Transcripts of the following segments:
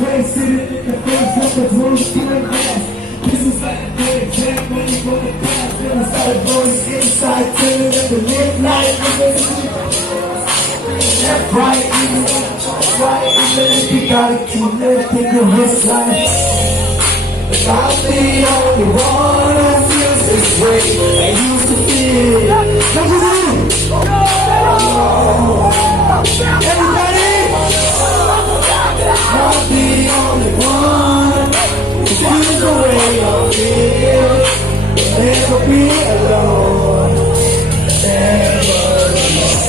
Face it in the face of the blues feeling fast. This was like a good exam when you go to class. Then I started voice inside, telling them to live life. That's right, even if you gotta keep living your best life. But I'm the only one who feels this way. I used to feel. Everybody, I'm the only one who feels the way I feel. Never be alone. Never alone.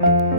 you.